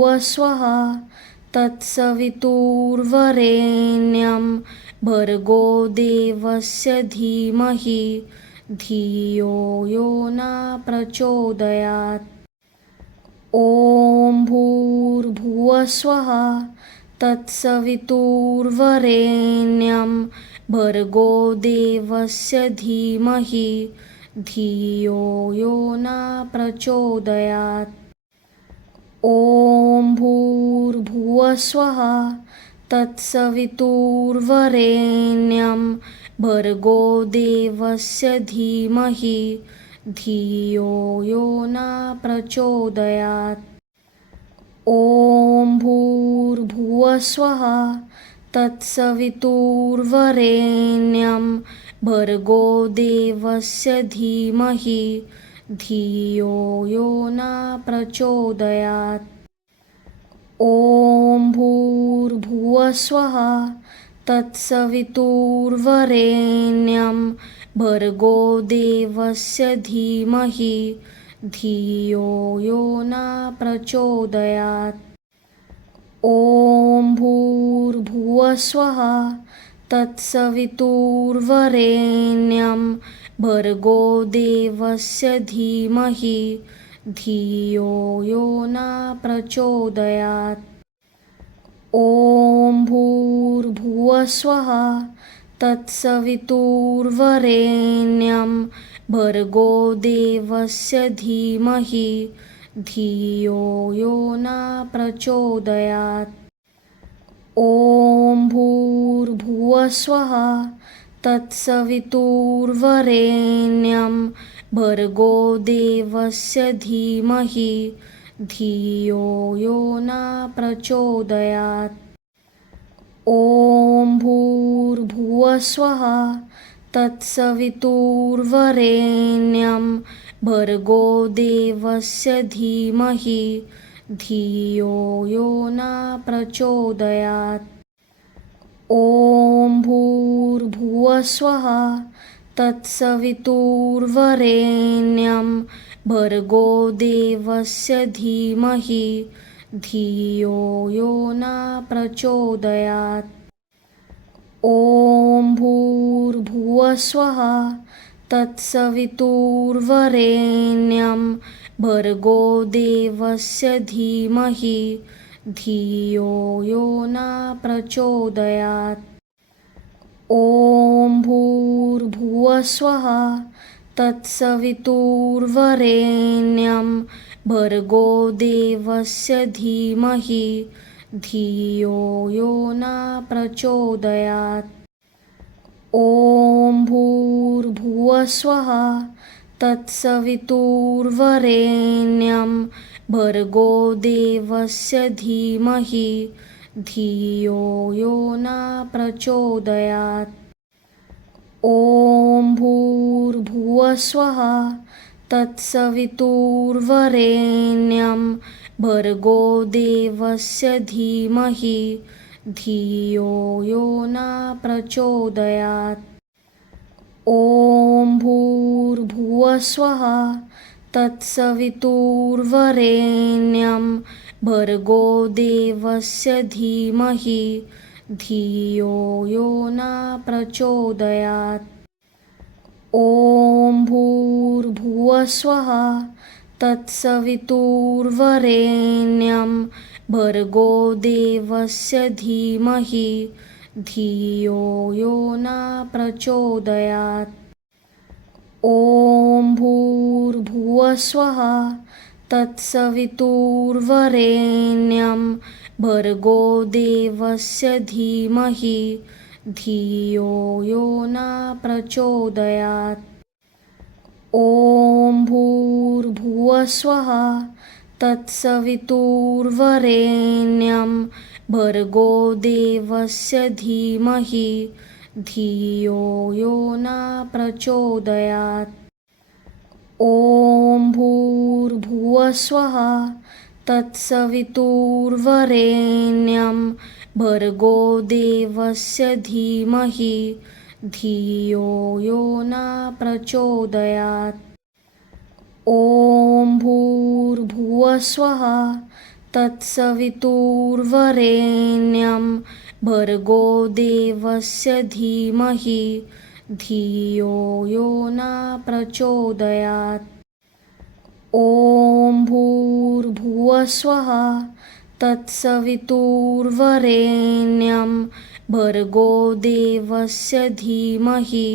भूर्भुवस्वः तत्सवितुर्वरेण्यं भर्गो देवस्य धीमहि धियो यो न प्रचोदयात्। ॐ भूर्भुवस्वः तत्सवितुर्वरेण्यं भर्गो देवस्य धीमहि धियो यो न प्रचोदयात्। ॐ भूर्भुवस्वः तत्सवितुर्वरेण्यं भर्गो देवस्य धीमहि धियो यो न प्रचोदयात्। ॐ भूर्भुवस्वः तत्सवितुर्वरेण्यं भर्गो देवस्य धीमहि धियो यो न प्रचोदयात्। ॐ भूर्भुवस्वः तत्सवितुर्वरेण्यं भर्गो देवस्य धीमहि धियो यो न प्रचोदयात्। ॐ भूर्भुवस्वः तत्सवितुर्वरेण्यं भर्गो देवस्य धीमहि धियो यो न प्रचोदयात्। ॐ भूर्भुवस्वः तत्सवितुर्वरेण्यं भर्गो देवस्य धीमहि धियो यो न प्रचोदयात्। ॐ भूर्भुवस्वः तत्सवितुर्वरेण्यं भर्गो देवस्य धीमहि धियो यो न प्रचोदयात्। ॐ भूर्भुवस्वः तत्सवितुर्वरेण्यं भर्गो देवस्य धीमहि धियो यो न प्रचोदयात्। ॐ भूर्भुवस्वः तत्सवितुर्वरेण्यं भर्गो देवस्य धीमहि धियो यो न प्रचोदयात्। ॐ भूर्भुवस्वः तत्सवितुर्वरेण्यं भर्गो देवस्य धीमहि धियो यो न प्रचोदयात्। ॐ भूर्भुवस्वः तत्सवितुर्वरेण्यं भर्गो देवस्य धीमहि धियो यो न प्रचोदयात्। ॐ भूर्भुवस्वः तत्सवितुर्वरेण्यं भर्गो देवस्य धीमहि धियो यो न प्रचोदयात्। ॐ भूर्भुवस्वः तत्सवितुर्वरेण्यं भर्गो देवस्य धीमहि धियो यो न प्रचोदयात्। ॐ भूर्भुवस्वः तत्सवितुर्वरेण्यं भर्गो देवस्य धीमहि धियो यो न प्रचोदयात्। ॐ भूर्भुवस्वः तत्सवितुर्वरेण्यं भर्गो देवस्य धीमहि धियो यो न प्रचोदयात्। ॐ भूर्भुवस्वः तत्सवितुर्वरेण्यं भर्गो देवस्य धीमहि धियो यो न प्रचोदयात्। ॐ भूर्भुवस्वः तत्सवितुर्वरेण्यं भर्गो देवस्य धीमहि धियो यो न प्रचोदयात्। ॐ भूर्भुवस्वः तत्सवितुर्वरेण्यं भर्गो देवस्य धीमहि धियो यो न प्रचोदयात्। ॐ भूर्भुवस्वः तत्सवितुर्वरेण्यं भर्गो देवस्य धीमहि धियो यो न प्रचोदयात्। ॐ भूर्भुवस्वः तत्सवितुर्वरेण्यं भर्गो देवस्य धीमहि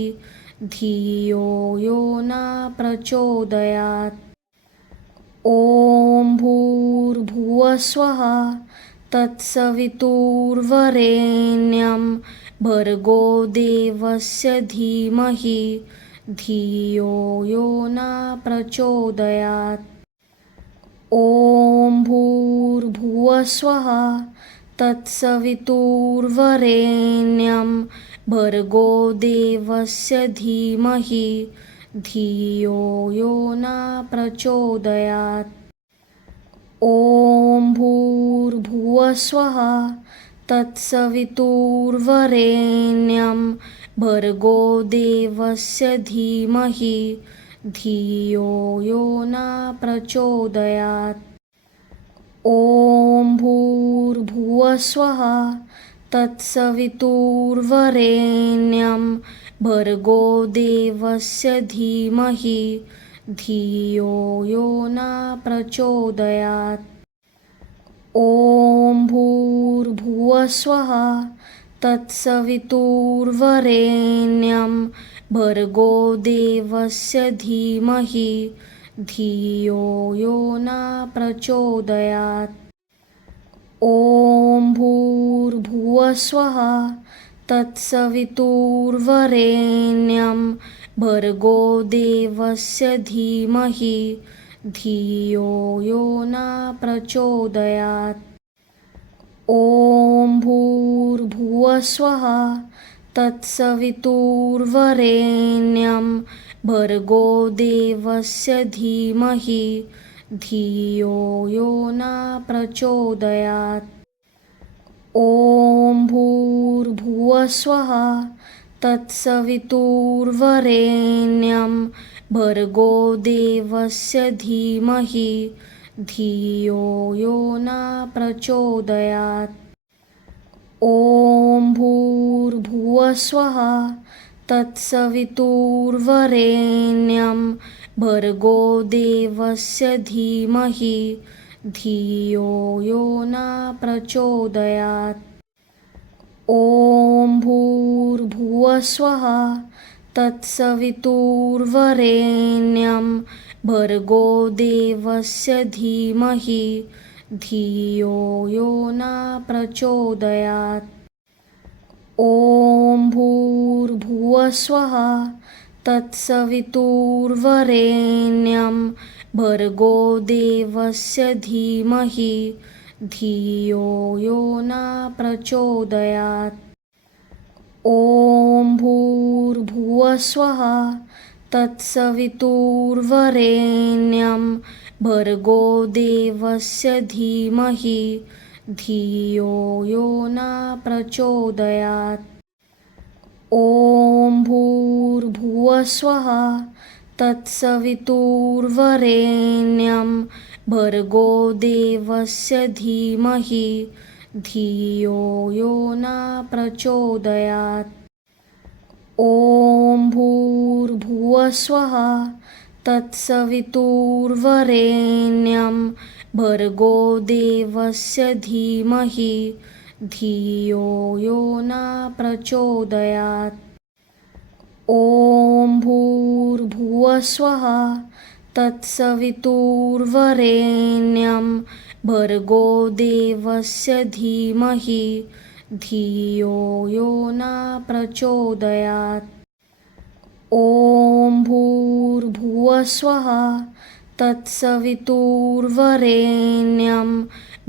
धियो यो न प्रचोदयात्। ॐ भूर्भुवस्वः तत्सवितुर्वरेण्यं भर्गो देवस्य धीमहि धियो यो न प्रचोदयात्। ॐ भूर्भुवस्वः तत्सवितुर्वरेण्यं भर्गो देवस्य धीमहि धियो यो न प्रचोदयात्। ॐ भूर्भुवस्वः तत्सवितुर्वरेण्यं भर्गो देवस्य धीमहि धियो यो न प्रचोदयात्। ॐ भूर्भुवस्वः तत्सवितुर्वरेण्यं भर्गो देवस्य धीमहि धियो यो न प्रचोदयात्। ॐ भूर्भुवस्वः तत्सवितुर्वरेण्यं भर्गो देवस्य धीमहि धियो यो न प्रचोदयात्। ॐ भूर्भुवस्वः तत्सवितुर्वरेण्यं भर्गो देवस्य धीमहि धियो यो न प्रचोदयात्। ॐ भूर्भुवस्वः तत्सवितुर्वरेण्यं भर्गो देवस्य धीमहि धियो यो न प्रचोदयात्। ॐ भूर्भुवस्वः तत्सवितुर्वरेण्यं भर्गो देवस्य धीमहि धियो यो न प्रचोदयात्। ॐ भूर्भुवस्वः तत्सवितुर्वरेण्यं भर्गो देवस्य धीमहि धियो यो न प्रचोदयात्। ॐ भूर्भुवस्वः तत्सवितुर्वरेण्यं भर्गो देवस्य धीमहि धियो यो न प्रचोदयात्। ॐ भूर्भुवस्वः तत्सवितुर्वरेण्यं भर्गो देवस्य धीमहि धियो यो न प्रचोदयात्। ॐ भूर्भुवस्वः तत्सवितुर्वरेण्यं भर्गो देवस्य धीमहि धियो यो न प्रचोदयात्। ॐ भूर्भुवस्वः तत्सवितुर्वरेण्यं भर्गो देवस्य धीमहि धियो यो न प्रचोदयात्। ॐ भूर्भुवस्वः तत्सवितुर्वरेण्यं भर्गो देवस्य धीमहि धियो यो न प्रचोदयात्। ॐ भूर्भुवस्वः तत्सवितुर्वरेण्यं भर्गो देवस्य धीमहि धियो यो न प्रचोदयात्। ॐ भूर्भुवस्वः तत्सवितुर्वरेण्यं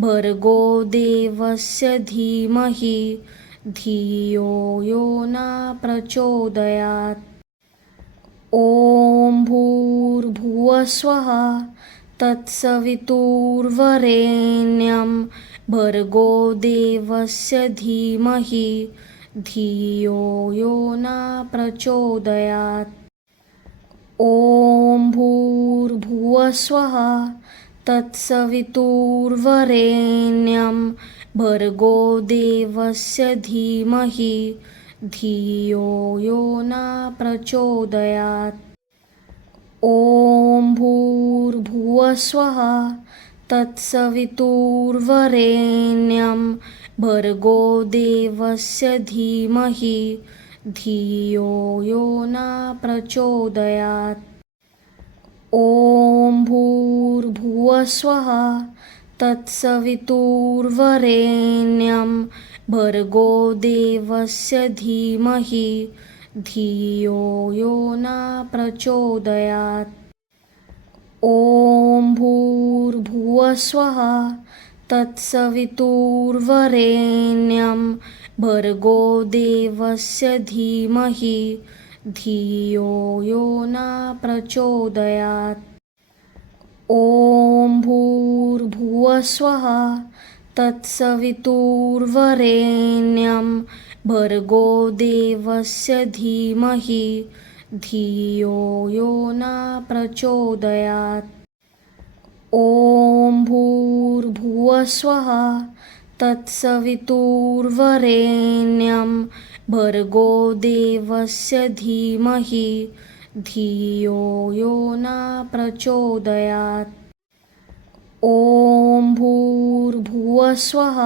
भर्गो देवस्य धीमहि धियो यो न प्रचोदयात्। ॐ भूर्भुवस्वः तत्सवितुर्वरेण्यं भर्गो देवस्य धीमहि धियो यो न प्रचोदयात्। ॐ भूर्भुवस्वः तत्सवितुर्वरेण्यं भर्गो देवस्य धीमहि धियो यो न प्रचोदयात्। ॐ भूर्भुवस्वः तत्सवितुर्वरेण्यं भर्गो देवस्य धीमहि धियो यो न प्रचोदयात्। ॐ भूर्भुवस्वः तत्सवितुर्वरेण्यं भर्गो देवस्य धीमहि धियो यो न प्रचोदयात्। ॐ भूर्भुवस्वः तत्सवितुर्वरेण्यं भर्गो देवस्य धीमहि धियो यो न प्रचोदयात्। ॐ भूर्भुवस्वः तत्सवितुर्वरेण्यं भर्गो देवस्य धीमहि धियो यो न प्रचोदयात्। ॐ भूर्भुवस्वः तत्सवितुर्वरेण्यं भर्गो देवस्य धीमहि धियो यो न प्रचोदयात्। ॐ भूर्भुवस्वः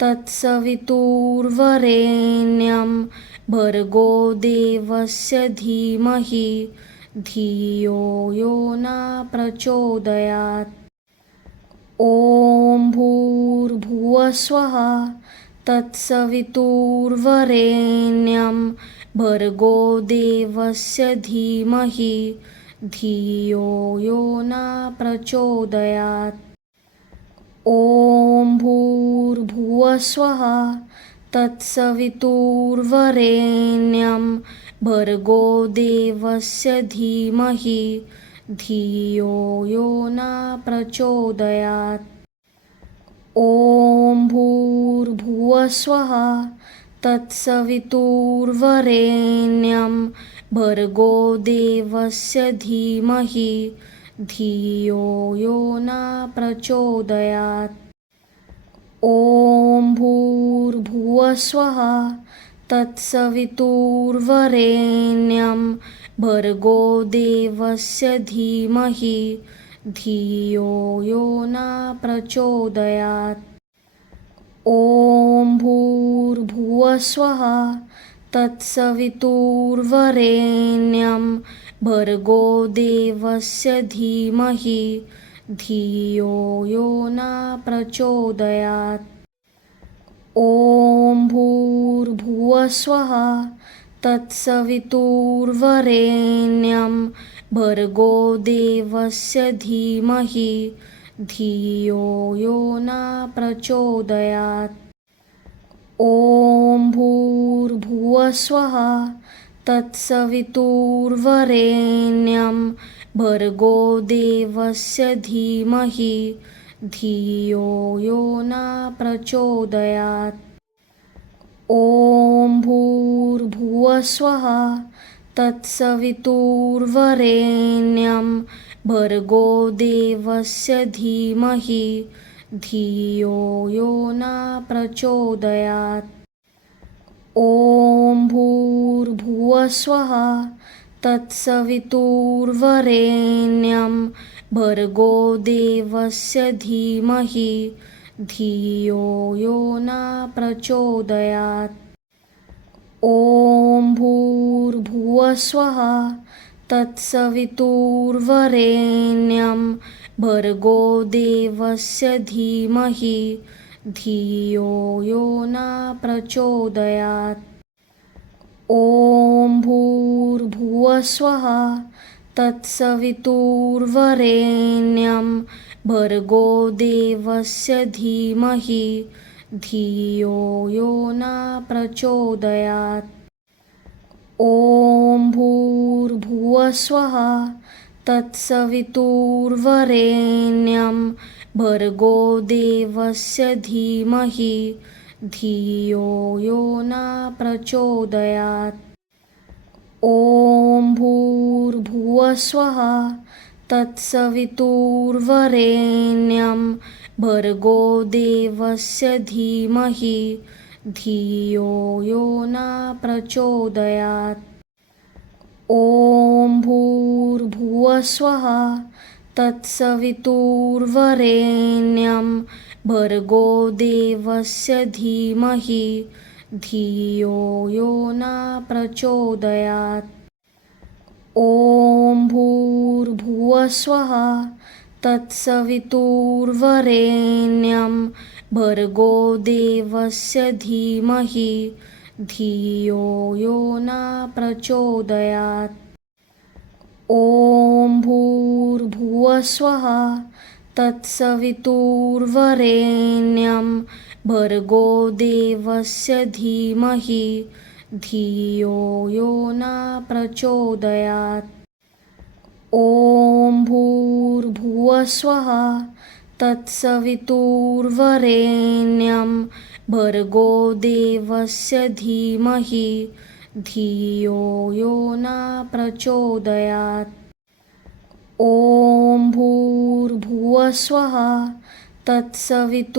तत्सवितुर्वरेण्यं भर्गो देवस्य धीमहि धियो यो न प्रचोदयात्। ॐ भूर्भुवस्वः तत्सवितुर्वरेण्यं भर्गो देवस्य धीमहि धियो यो न प्रचोदयात्। ॐ भूर्भुवस्वः तत्सवितुर्वरेण्यं भर्गो देवस्य धीमहि धियो यो न प्रचोदयात्। ॐ भूर्भुवस्वः तत्सवितुर्वरेण्यं भर्गो देवस्य धीमहि धियो यो न प्रचोदयात्। ॐ भूर्भुवस्वः तत्सवितुर्वरेण्यं भर्गो देवस्य धीमहि धियो यो न प्रचोदयात्। ॐ भूर्भुवस्वः तत्सवितुर्वरेण्यं भर्गो देवस्य धीमहि धियो यो न प्रचोदयात्। ॐ भूर्भुवस्वः तत्सवितुर्वरेण्यं भर्गो देवस्य धीमहि धियो यो न प्रचोदयात्। ॐ भूर्भुवस्वः तत्सवितुर्वरेण्यं भर्गो देवस्य धीमहि धियो यो न प्रचोदयात्। ॐ भूर्भुवस्वः तत्सवितुर्वरेण्यं भर्गो देवस्य धीमहि धियो यो न प्रचोदयात्। ॐ भूर्भुवस्वः तत्सवितुर्वरेण्यं भर्गो देवस्य धीमहि धियो यो न प्रचोदयात्। ॐ भूर्भुवस्वः तत्सवितुर्वरेण्यं भर्गो देवस्य धीमहि धियो यो न प्रचोदयात्। ॐ भूर्भुवस्वः तत्सवितुर्वरेण्यं भर्गो देवस्य धीमहि धियो यो न प्रचोदयात्। ॐ भूर्भुवस्वः तत्सवितुर्वरेण्यं भर्गो देवस्य धीमहि धियो यो न प्रचोदयात्। ॐ भूर्भुवस्वः तत्सवितुर्वरेण्यं भर्गो देवस्य धीमहि धियो यो न प्रचोदयात्। ॐ भूर्भुवस्वः तत्सवितुर्वरेण्यं भर्गो देवस्य धीमहि धियो यो न प्रचोदयात्। ॐ भूर्भुवस्वः तत्सवितुर्वरेण्यं भर्गो देवस्य धीमहि धियो यो न प्रचोदयात्। ॐ भूर्भुवस्वः तत्सवितुर्वरेण्यं भर्गो देवस्य धीमहि धियो यो न प्रचोदयात्। ॐ भूर्भुवस्वः तत्सवितुर्वरेण्यं भर्गो देवस्य धीमहि धियो यो न प्रचोदयात्। ॐ भूर्भुवस्वः तत्सवितुर्वरेण्यं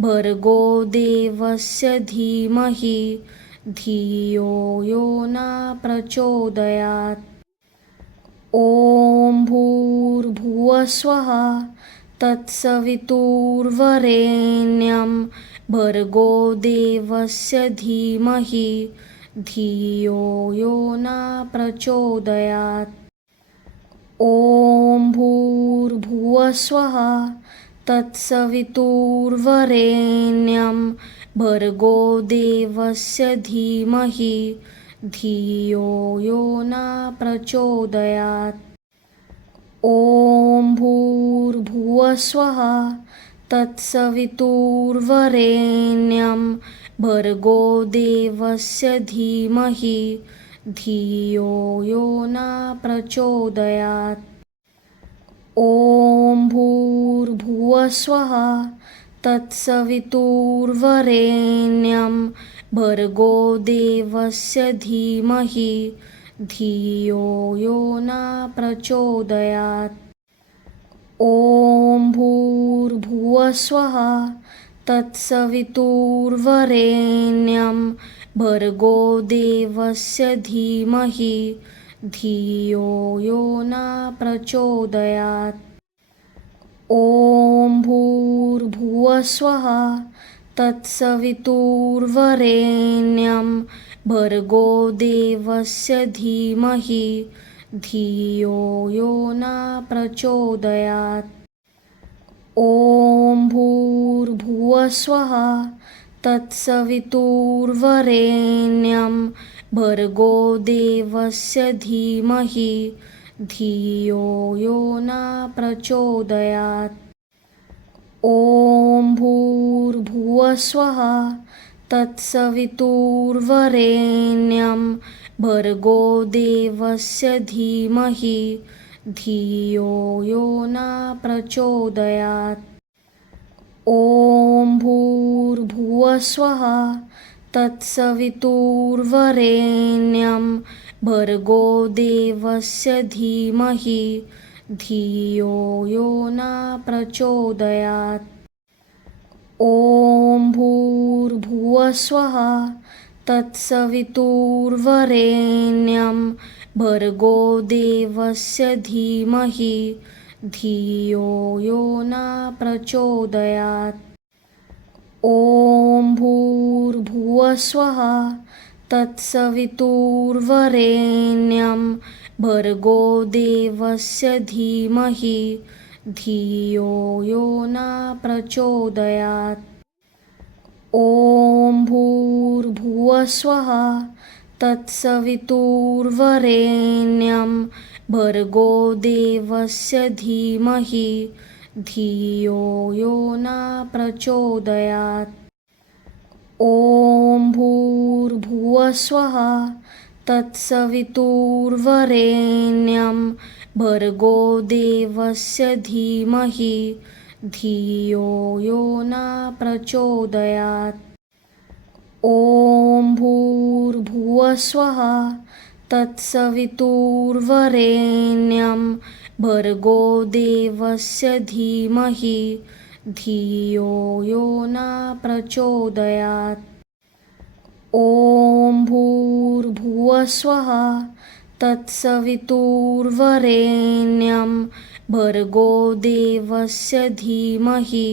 भर्गो देवस्य धीमहि धियो यो न प्रचोदयात्। ॐ भूर्भुवस्वः तत्सवितुर्वरेण्यं भर्गो देवस्य धीमहि धियो यो न प्रचोदयात्। ॐ भूर्भुवस्वः तत्सवितुर्वरेण्यं भर्गो देवस्य धीमहि धियो यो न प्रचोदयात्। ॐ भूर्भुवस्वः तत्सवितुर्वरेण्यं भर्गो देवस्य धीमहि धियो यो न प्रचोदयात्। ॐ भूर्भुवस्वः तत्सवितुर्वरेण्यं भर्गो देवस्य धीमहि धियो यो न प्रचोदयात्। ॐ भूर्भुवस्वः तत्सवितुर्वरेण्यं भर्गो देवस्य धीमहि धियो यो न प्रचोदयात्। ॐ भूर्भुवस्वः तत्सवितुर्वरेण्यं भर्गो देवस्य धीमहि धियो यो न प्रचोदयात्। ॐ भूर्भुवस्वः तत्सवितुर्वरेण्यं भर्गो देवस्य धीमहि धियो यो न प्रचोदयात्। ॐ भूर्भुवस्वः तत्सवितुर्वरेण्यं भर्गो देवस्य धीमहि धियो यो न प्रचोदयात्। ॐ भूर्भुवस्वः तत्सवितुर्वरेण्यं भर्गो देवस्य धीमहि धियो यो न प्रचोदयात्। ॐ भूर्भुवस्वः तत्सवितुर्वरेण्यं भर्गो देवस्य धीमहि धियो यो न प्रचोदयात्। ॐ भूर्भुवस्वः तत्सवितुर्वरेण्यं भर्गो देवस्य धीमहि धियो यो न प्रचोदयात्। ॐ भूर्भुवस्वः तत्सवितुर्वरेण्यं भर्गो देवस्य धीमहि धियो यो न प्रचोदयात्। ॐ भूर्भुवस्वः तत्सवितुर्वरेण्यं भर्गो देवस्य धीमहि धियो यो न प्रचोदयात्। ॐ भूर्भुवस्वः तत्सवितुर्वरेण्यं भर्गो देवस्य धीमहि धियो यो न प्रचोदयात्। ॐ भूर्भुवस्वः तत्सवितुर्वरेण्यं भर्गो देवस्य धीमहि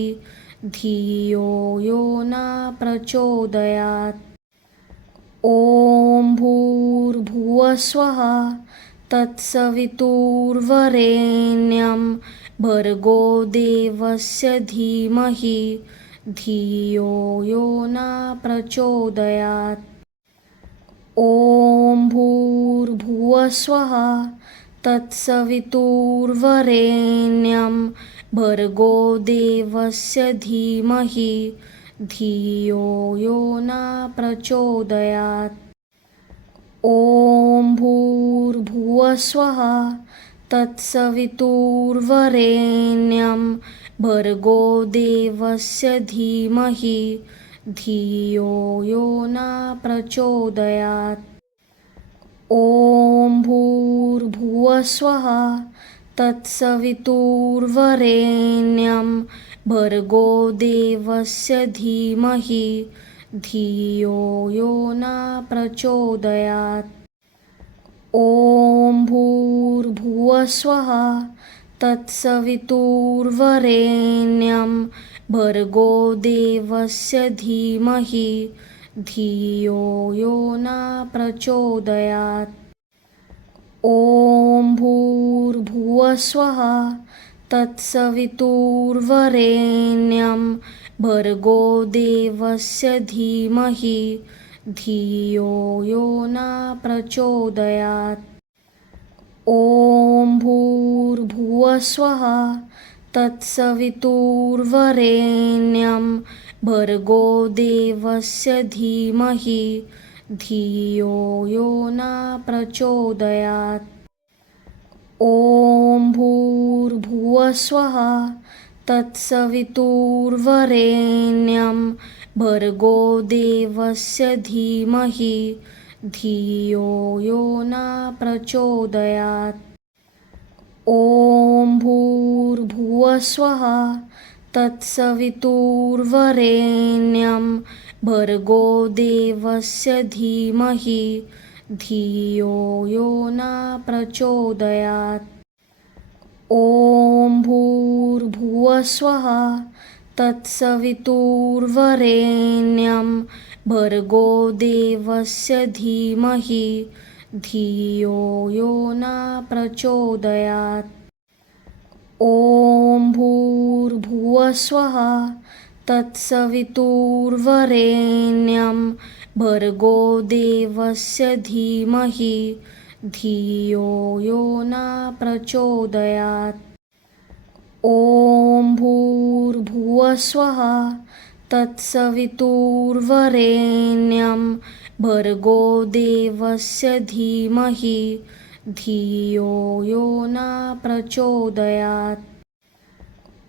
धियो यो न प्रचोदयात्। ॐ भूर्भुवस्वः तत्सवितुर्वरेण्यं भर्गो देवस्य धीमहि धियो यो न प्रचोदयात्। ॐ भूर्भुवस्वः तत्सवितुर्वरेण्यं भर्गो देवस्य धीमहि धियो यो न प्रचोदयात्। ॐ भूर्भुवस्वः तत्सवितुर्वरेण्यं भर्गो देवस्य धीमहि धियो यो न प्रचोदयात्। ॐ भूर्भुवस्वः तत्सवितुर्वरेण्यं भर्गो देवस्य धीमहि धियो यो न प्रचोदयात्। ॐ भूर्भुवस्वः तत्सवितुर्वरेण्यं भर्गो देवस्य धीमहि धियो यो न प्रचोदयात्। ॐ भूर्भुवस्वः तत्सवितुर्वरेण्यं भर्गो देवस्य धीमहि धियो यो न प्रचोदयात्। ॐ भूर्भुवस्वः तत्सवितुर्वरेण्यं भर्गो देवस्य धीमहि धियो यो न प्रचोदयात्। ॐ भूर्भुवस्वः तत्सवितुर्वरेण्यं भर्गो देवस्य धीमहि धियो यो न प्रचोदयात्। ॐ भूर्भुवस्वः तत्सवितुर्वरेण्यं भर्गो देवस्य धीमहि धियो यो न प्रचोदयात्। ॐ भूर्भुवस्वः तत्सवितुर्वरेण्यं भर्गो देवस्य धीमहि धियो यो न प्रचोदयात्। ॐ भूर्भुवस्वः तत्सवितुर्वरेण्यं भर्गो देवस्य धीमहि धियो यो न प्रचोदयात्। ॐ भूर्भुवस्वः तत्सवितुर्वरेण्यं भर्गो देवस्य धीमहि धियो यो न प्रचोदयात्।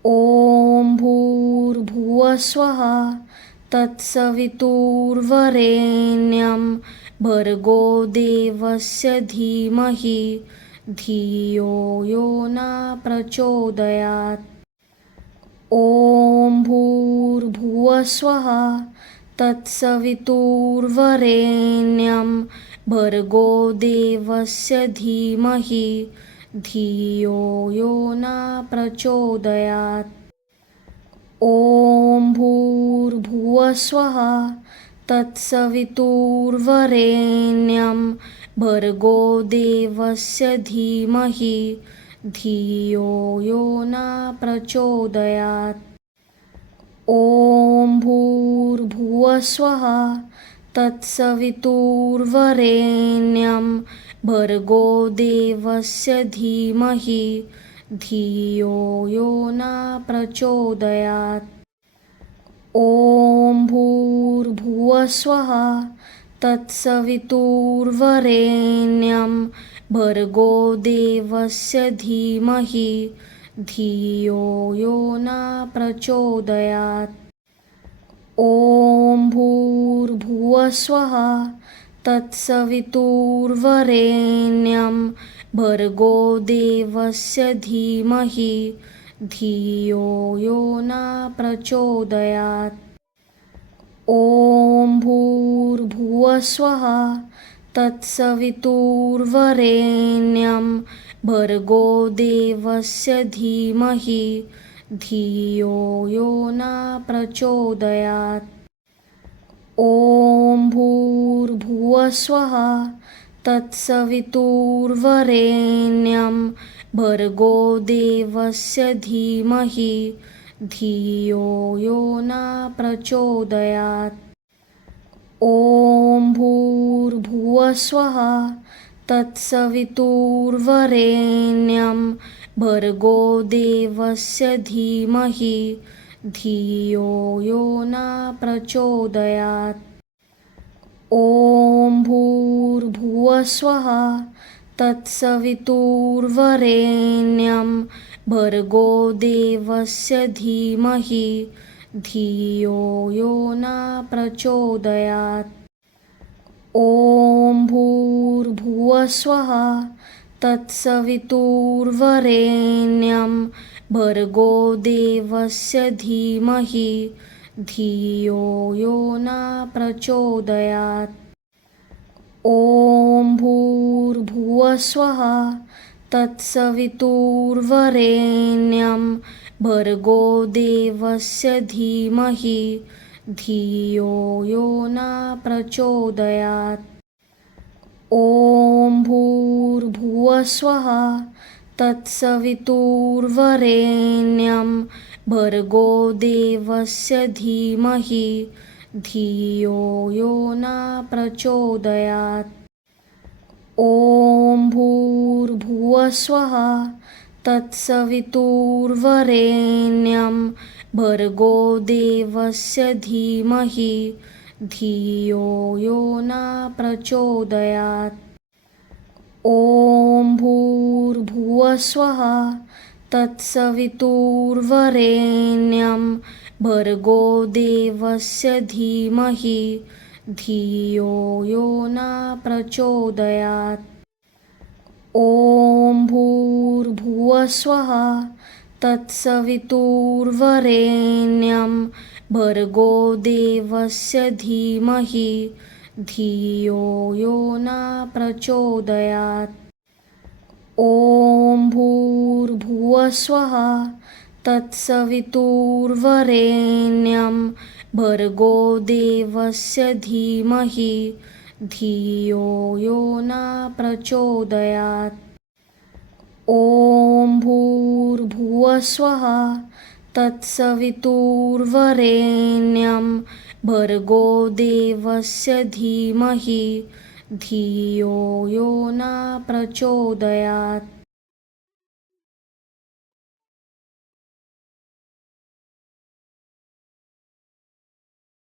ॐ भूर्भुवस्वः तत्सवितुर्वरेण्यं भर्गो देवस्य धीमहि धियो यो न प्रचोदयात्। ॐ भूर्भुवस्वः तत्सवितुर्वरेण्यं भर्गो देवस्य धीमहि धियो यो न प्रचोदयात्। ॐ भूर्भुवस्वः तत्सवितुर्वरेण्यं भर्गो देवस्य धीमहि धियो यो न प्रचोदयात्। ॐ भूर्भुवस्वः तत्सवितुर्वरेण्यं भर्गो देवस्य धीमहि धियो यो न प्रचोदयात्। ॐ भूर्भुवस्वः तत्सवितुर्वरेण्यं भर्गो देवस्य धीमहि धियो यो न प्रचोदयात्। ॐ भूर्भुवस्वः तत्सवितुर्वरेण्यं भर्गो देवस्य धीमहि धियो यो न प्रचोदयात्। ॐ भूर्भुवस्वः तत्सवितुर्वरेण्यं भर्गो देवस्य धीमहि धियो यो न प्रचोदयात्। ॐ भूर्भुवस्वः तत्सवितुर्वरेण्यं भर्गो देवस्य धीमहि धियो यो न प्रचोदयात्। ॐ भूर्भुवस्वः तत्सवितुर्वरेण्यं भर्गो देवस्य धीमहि धियो यो न प्रचोदयात्। ॐ भूर्भुवस्वः तत्सवितुर्वरेण्यं भर्गो देवस्य धीमहि धियो यो न प्रचोदयात्। ॐ भूर्भुवस्वः तत्सवितुर्वरेण्यं भर्गो देवस्य धीमहि धियो यो न प्रचोदयात्। ॐ भूर्भुवस्वः तत्सवितुर्वरेण्यं भर्गो देवस्य धीमहि धियो यो न प्रचोदयात्। ॐ भूर्भुवस्वः तत्सवितुर्वरेण्यं भर्गो देवस्य धीमहि धियो यो न प्रचोदयात्। ॐ भूर्भुवस्वः तत्सवितुर्वरेण्यं भर्गो देवस्य धीमहि धियो यो न प्रचोदयात्। ॐ भूर्भुवस्वः तत्सवितुर्वरेण्यं भर्गो देवस्य धीमहि धियो यो न प्रचोदयात्। ॐ भूर्भुवस्वः तत्सवितुर्वरेण्यं भर्गो देवस्य धीमहि धियो यो न प्रचोदयात्। ॐ भूर्भुवस्वः तत्सवितुर्वरेण्यं भर्गो देवस्य धीमहि धियो यो न प्रचोदयात्। ॐ भूर्भुवस्वः तत्सवितुर्वरेण्यं भर्गो देवस्य धीमहि धियो यो न प्रचोदयात्।